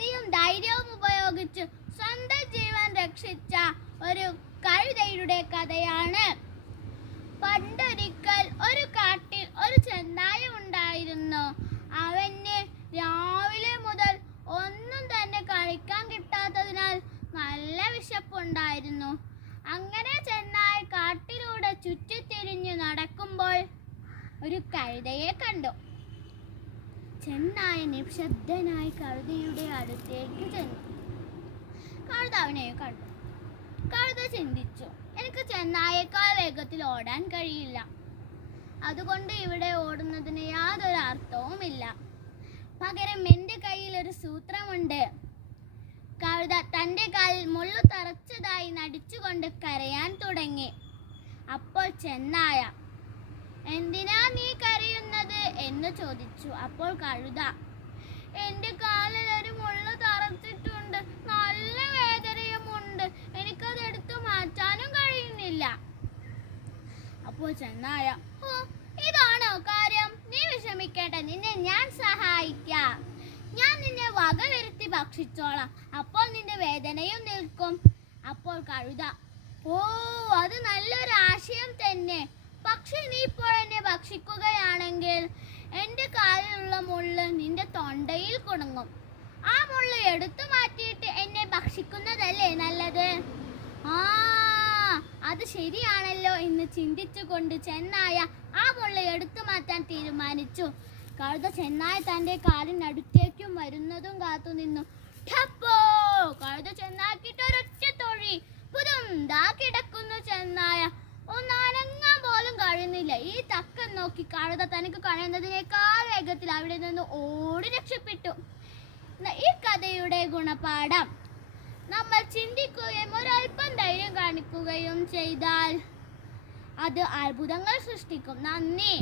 ബുദ്ധിയും ധൈര്യവും ഉപയോഗിച്ച് സ്വന്തം ജീവൻ രക്ഷിച്ച ഒരു കഴുതയുടെ കഥയാണ്. പണ്ടൊരിക്കൽ ഒരു കാട്ടിൽ ഒരു ചെന്നായ ഉണ്ടായിരുന്നു. അവന് രാവിലെ മുതൽ ഒന്നും തന്നെ കഴിക്കാൻ കിട്ടാത്തതിനാൽ നല്ല വിശപ്പുണ്ടായിരുന്നു. അങ്ങനെ ചെന്നായ കാട്ടിലൂടെ ചുറ്റിത്തിരിഞ്ഞു നടക്കുമ്പോൾ ഒരു കഴുതയെ കണ്ടു. ചെന്നായ നിശബ്ദനായി കഴുതയുടെ അടുത്തേക്ക് ചെന്നു. കഴുത അവനെ കണ്ടു. കഴുത ചിന്തിച്ചു, എനിക്ക് ചെന്നായേക്കാൾ വേഗത്തിൽ ഓടാൻ കഴിയില്ല. അതുകൊണ്ട് ഇവിടെ ഓടുന്നതിന് യാതൊരു അർത്ഥവുമില്ല. പകരം എൻ്റെ കയ്യിൽ ഒരു സൂത്രമുണ്ട്. കഴുത തൻ്റെ കാലിൽ മുള്ളു തറച്ചതായി നടിച്ചുകൊണ്ട് കരയാൻ തുടങ്ങി. അപ്പോൾ ചെന്നായ, എന്തിനാ നീ കരയുന്നത് എന്ന് ചോദിച്ചു. അപ്പോൾ കഴുത, എൻ്റെ കാലിൽ ഒരു മുള്ളു തറച്ചിട്ടുണ്ട്, നല്ല വേദനയുമുണ്ട്, എനിക്കത് എടുത്തു മാറ്റാനും കഴിയുന്നില്ല. അപ്പോൾ ചെന്നായ, ഓ ഇതാണോ കാര്യം? നീ വിഷമിക്കേണ്ട, നിന്നെ ഞാൻ സഹായിക്കാം. ഞാൻ നിന്നെ വകവരുത്തി ഭക്ഷിച്ചോളാം, അപ്പോൾ നിന്റെ വേദനയും നിൽക്കും. അപ്പോൾ കഴുത, ഓ അത് നല്ലൊരു ആശയം തന്നെ. പക്ഷെ നീ ഇപ്പോൾ എന്നെ ഭക്ഷിക്കുകയാണെങ്കിൽ എൻ്റെ കാലിലുള്ള മുള്ള് നിന്റെ തൊണ്ടയിൽ കുടുങ്ങും. ആ മുള്ള് എടുത്തു മാറ്റിയിട്ട് എന്നെ ഭക്ഷിക്കുന്നതല്ലേ നല്ലത്? ആ അത് ശരിയാണല്ലോ എന്ന് ചിന്തിച്ചുകൊണ്ട് ചെന്നായ ആ മുള്ള് എടുത്തു മാറ്റാൻ തീരുമാനിച്ചു. കഴുത ചെന്നായ തൻ്റെ കാലിനടുത്തേക്കും വരുന്നതും കാത്തുനിന്നു. ഠപ്പോ! കഴുത ചെന്നാക്കിയിട്ട് ഒരൊറ്റ തൊഴി. പുതുണ്ടാ കിടക്കുന്നു ചെന്നായ. ഒന്നനങ്ങാൻ പോലും കഴിയുന്നില്ല. ഈ തക്കം നോക്കി കഴുത തനിക്ക് കഴിയുന്നതിനേക്കാൾ വേഗത്തിൽ അവിടെ നിന്ന് ഓടി രക്ഷപ്പെട്ടു. ഈ കഥയുടെ ഗുണപാഠം: നമ്മൾ ചിന്തിക്കുകയും ഒരല്പം ധൈര്യം കാണിക്കുകയും ചെയ്താൽ അത് അത്ഭുതങ്ങൾ സൃഷ്ടിക്കും. നന്ദി.